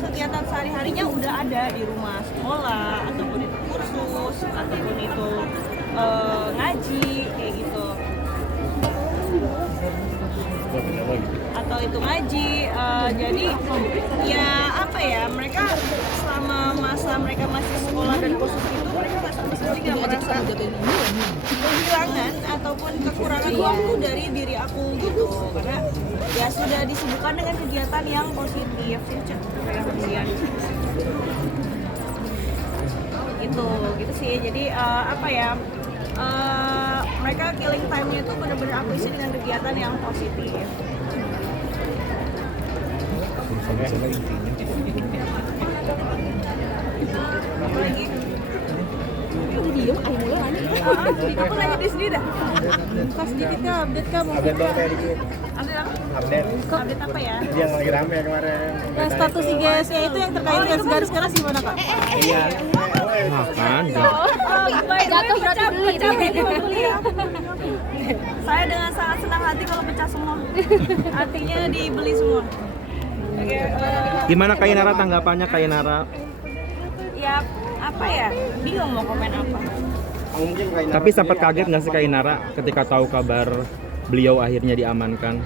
kegiatan sehari-harinya udah ada di rumah sekolah, ataupun itu kursus, ataupun itu ngaji, kayak gitu. Atau itu ngaji, jadi ya apa ya, mereka selama masa mereka masih sekolah dan kursus itu mereka sama sekali nggak merasa kehilangan ataupun kekurangan waktu dari diri aku gitu, karena ya sudah disibukkan dengan kegiatan yang positif gitu sih. Jadi apa ya, mereka killing time-nya itu benar-benar aku isi dengan kegiatan yang positif. Lagi udah diem, ayo mulai nanya. Aku nanya di sini dah. Pas dikit kah, update kah? Update dong kayak dikit. Update apa ya? Yang lagi rame kemarin. Yang status IGS-nya itu yang terkait garis keras gimana Kak? Iya. Makan. Jatuh pecah dulu ya. Saya dengan sangat senang hati kalau pecah semua. Artinya dibeli semua. Oke, Gimana Kainara tanggapannya Kainara? ya apa ya? Bingung mau komen apa. Tapi sempat kaget nggak sih Kainara ketika tahu kabar beliau akhirnya diamankan?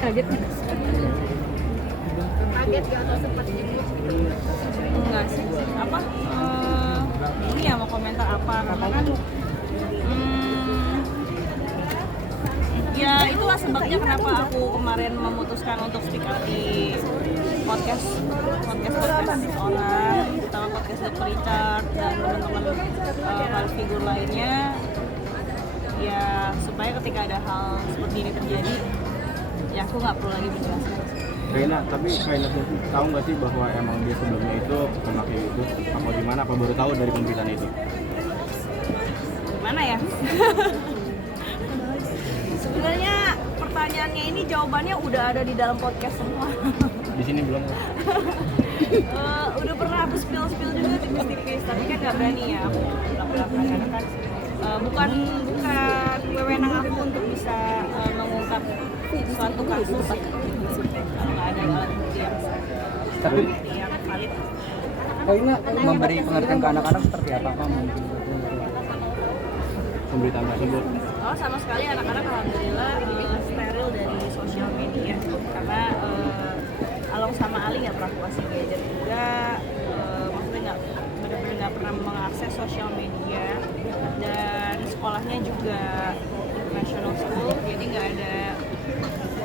Kaget gak atau sempat jenguk? Enggak sih. Apa? Ini ya mau komentar apa? Karena kan ya itulah sebabnya kenapa aku kemarin memutuskan untuk speak up di podcast orang, terutama podcast Dr. Richard dan teman-teman para figur lainnya, ya supaya ketika ada hal seperti ini terjadi, ya aku nggak perlu lagi menjelaskan. Reina, tapi Kaina tahu nggak sih bahwa emang dia sebelumnya itu memakai itu apa gimana? Apa baru tahu dari pemberitaan itu? Gimana ya? Sebenarnya pertanyaannya ini jawabannya udah ada di dalam podcast semua. Di sini belum. Udah pernah aku spill juga tipis-tipis, tapi kan nggak berani ya aku belak-belakan karena kan bukan wewenang aku untuk bisa mengungkap suatu kasus kalau nggak ada alat bukti yang valid. Kaina memberi pengertian ke anak-anak seperti apa Pak? Pemberitaan tersebut. Oh, sama sekali anak-anak alhamdulillah steril dari sosial media karena Along sama Ali nggak pernah kuasai gadget juga, maksudnya benar-benar nggak pernah mengakses sosial media, dan sekolahnya juga international school, jadi nggak ada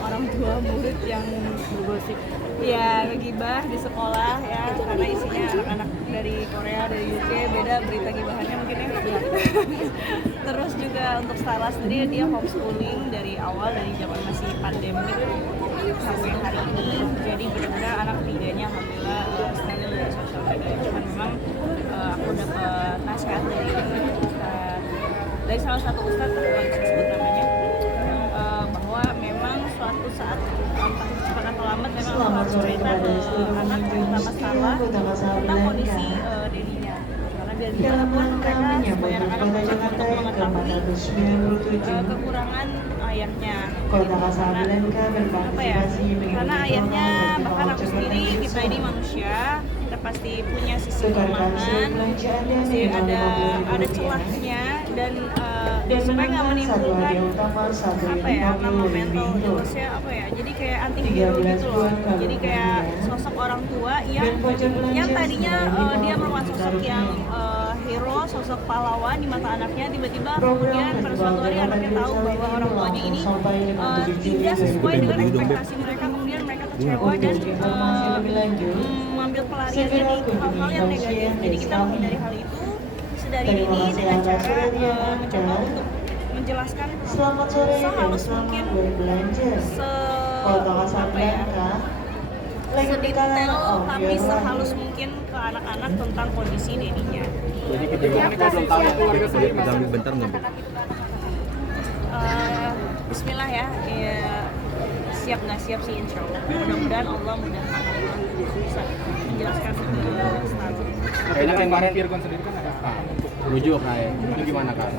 orang tua murid yang bergosip ya ngegibah di sekolah ya, karena isinya anak-anak dari Korea, dari UK, beda berita gibahannya mungkin ya. Terus juga untuk Stella sendiri dia homeschooling dari awal, dari zaman masih pandemik sampai hari ini, jadi benar-benar anak ketiganya alhamdulillah steril dari sosial media. Cuman memang aku dapat nasihat dari salah satu ustadz, aku nggak bisa sebut namanya, bahwa memang suatu saat entah cepat atau lambat memang harus cerita ke anak, terutama Stella, tentang kondisi dirinya, karena dari sana pun mereka sebagai anak-anak wajib untuk mengetahui kekurangan ayahnya. Apa ya? Karena ayahnya, bahkan aku sendiri, kita ini manusia, kita pasti punya sisi kelemahan, pasti ada celahnya, dan supaya nggak menimbulkan apa ya, nama mental illness-nya apa ya, jadi kayak anti hero gitu loh. Jadi kayak sosok orang tua yang tadinya dia merupakan sosok yang hero, sosok pahlawan di mata anaknya, tiba-tiba kemudian pada suatu hari anaknya tahu bahwa orang tuanya ini tidak sesuai dengan ekspektasi mereka, kemudian mereka kecewa dan mengambil pelariannya di hal-hal yang negatif. Jadi kita menghindari hal itu sedari ini dengan cara mencoba untuk menjelaskan sehalus mungkin, sedetail tapi sehalus mungkin ke anak-anak tentang kondisi dirinya. Jadi kejadian mereka belum tahu ya keluarga sendiri. Bentar nggak Bu? Bismillah ya, siap nggak siap sih insya Allah. Mudah-mudahan Allah mudahkan bisa menjelaskan ke staff. Kayaknya kemarin Virgon sendiri kan ada rujuk kayak itu gimana Kak?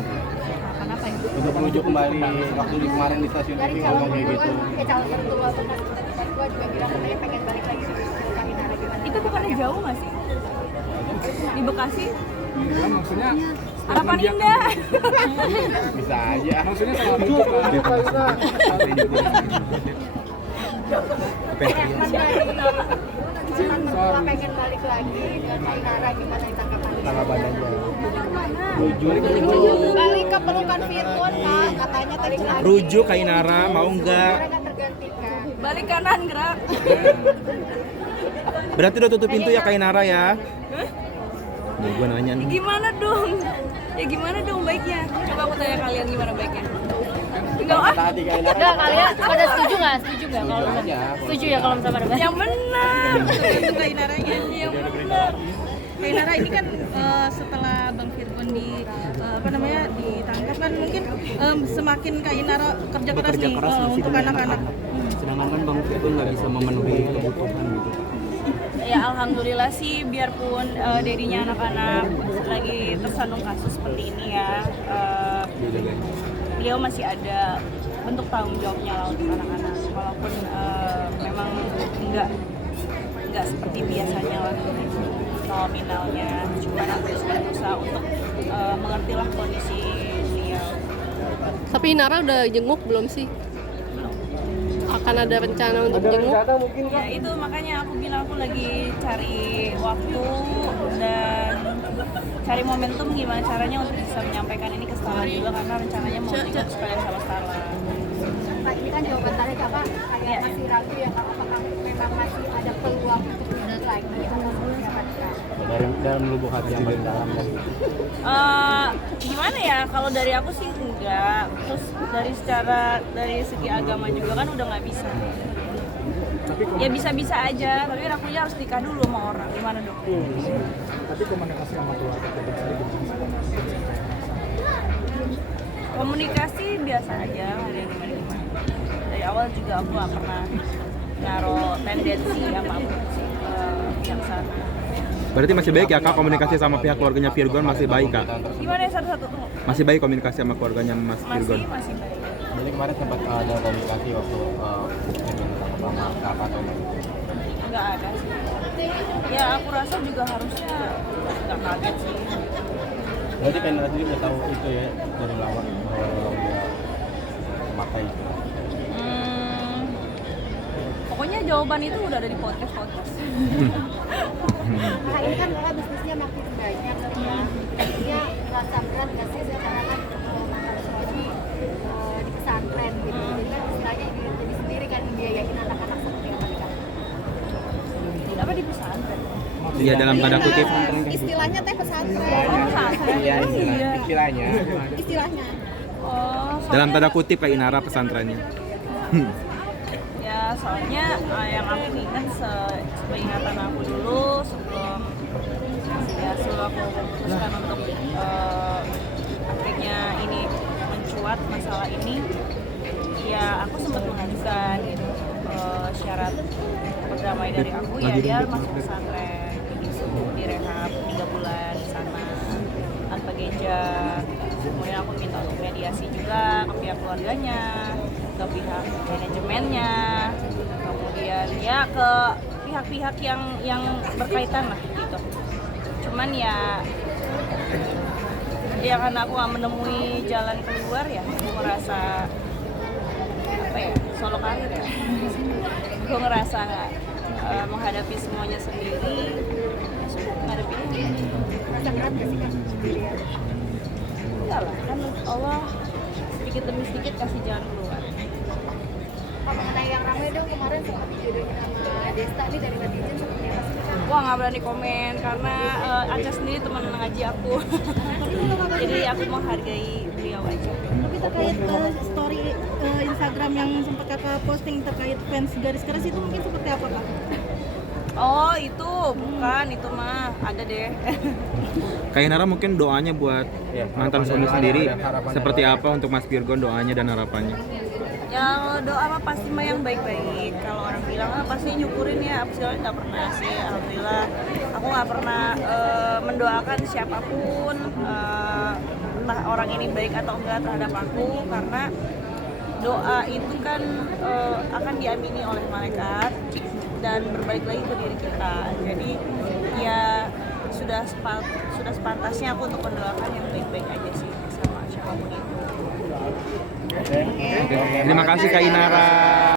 Kenapa ya? Untuk merujuk kembali waktu di kemarin di stasiun TV ngomong kayak gitu. Calon kedua juga bilang katanya Gimana, jauh nggak sih? Di Bekasi? Kan maksudnya Harapan Indah. bisa aja. Maksudnya sama itu pengen balik lagi dengan Kainara, gimana tanggapannya? tanggapan aja. Balik ke pelukan Virgon, Kak, katanya tadi lagi. Rujuk Kainara mau nggak? Akan tergantikan. Balik kanan gerak. Berarti udah tutup pintu ya Kainara ya? Nih gue nanya nih. Gimana dong? Ya gimana dong baiknya? Coba aku tanya kalian gimana baiknya. Enggak ah, Hati Kainara. Enggak, kalian pada setuju nggak? Setuju nggak kalau setuju ya kalau misalnya pada yang benar. Itu Kainaranya. Yang benar. Kainara ini kan setelah Bang Virgon ditangkap kan mungkin semakin Kainara kerja keras nih untuk anak-anak. Sedangkan kan Bang Virgon nggak bisa memenuhi kebutuhan gitu. Ya alhamdulillah sih, biarpun dedinya anak-anak lagi tersandung kasus seperti ini ya, beliau masih ada bentuk tanggung jawabnya lah untuk anak-anak, walaupun memang nggak seperti biasanya lah nominalnya, cuma aku sudah berusaha untuk mengertilah kondisi beliau. Tapi Nara udah jenguk belum sih? Akan ada rencana untuk jenguk? Ya itu makanya aku bilang aku lagi cari waktu dan cari momentum gimana caranya untuk bisa menyampaikan ini ke Stella juga, karena rencananya mau ikut sekalian sama Stella. Pak, ini kan jawaban tadi Kakak kayak masih ragu ya, Kak, apakah memang masih ada peluang untuk menuju lagi atau seperti apa, Kak? Dalam lubuk hati yang paling dalam kan. Gimana ya, kalau dari aku sih enggak, terus dari segi agama juga kan udah nggak bisa. Ya bisa-bisa aja, tapi aku harus nikah dulu sama orang, gimana dong? Tapi komunikasi sama keluarga Komunikasi biasa aja, ada yang gimana. Dari awal juga aku gak pernah naruh tendensi apapun sih ke pihak sana. Berarti masih baik ya Kak komunikasi sama pihak keluarganya Virgon masih baik Kak? Gimana ya satu-satu tuh? Masih baik komunikasi sama keluarganya Mas Virgon? Masih baik. Jadi kemarin sempat ada komunikasi waktu sama kakak atau Nggak ada sih. Ya aku rasa juga harusnya nggak kaget sih. berarti Kainara sendiri udah tahu itu ya dari lama bahwa dia memakai itu. Pokoknya jawaban itu udah ada di podcast. Nah, ini kan Kakak bisnisnya makin banyak ya. Dia merasa berat nggak sih sekarang kan mantan suami di pesantren gitu. Jadi kan istilahnya jadi sendiri kan membiayain anak-anak seperti apa nih, Kak? Apa di pesantren? Iya dalam tanda kutip. Istilahnya teh pesantren. Oh, pesantren. Iya, Iya. istilahnya. Istilahnya. Oh, Dalam tanda kutip Kainara pesantrennya. ya soalnya yang aku ingat seingatan aku dulu sebelum aku memutuskan untuk akhirnya ini mencuat masalah ini, ya aku sempat mengajukan gitu syarat berdamai dari aku, ya dia masuk pesantren, disuruh direhab 3 bulan di sana tanpa gejala. Kemudian aku minta untuk mediasi juga ke pihak keluarganya, ke pihak manajemennya, kemudian ya ke pihak-pihak yang berkaitan lah gitu. Cuman ya karena aku gak menemui jalan keluar, ya aku ngerasa apa ya, solo karir ya. Aku ngerasa nggak menghadapi semuanya sendiri, menghadapi ini. Rasa berat nggak sih, Kak, sendirian? Enggak lah, kan Allah sedikit demi sedikit kasih jalan keluar. Pak, mengenai yang ramai dong kemarin sempat dijodohin sama Desta nih dari netizen, seperti apa sih, Kak? Wah, nggak berani komen karena Aca sendiri teman ngaji aku. Jadi aku menghargai beliau aja. Tapi terkait story Instagram yang sempat kakak posting terkait fans garis keras itu mungkin seperti apa Kak? Oh itu bukan, itu mah ada deh. Kainara mungkin doanya buat mantan suami sendiri seperti apa untuk Mas Virgon, doanya dan harapannya? Ya doa mah pasti mah yang baik-baik. Kalau orang bilang pasti nyukurin ya, apa segala, nggak pernah sih. Alhamdulillah aku nggak pernah mendoakan siapapun, entah orang ini baik atau enggak terhadap aku, karena doa itu kan akan diamini oleh malaikat dan berbalik lagi ke diri kita. Jadi ya sudah sepantasnya aku untuk mendoakan yang baik-baik aja sih sama siapapun itu. Terima kasih Kak Inara.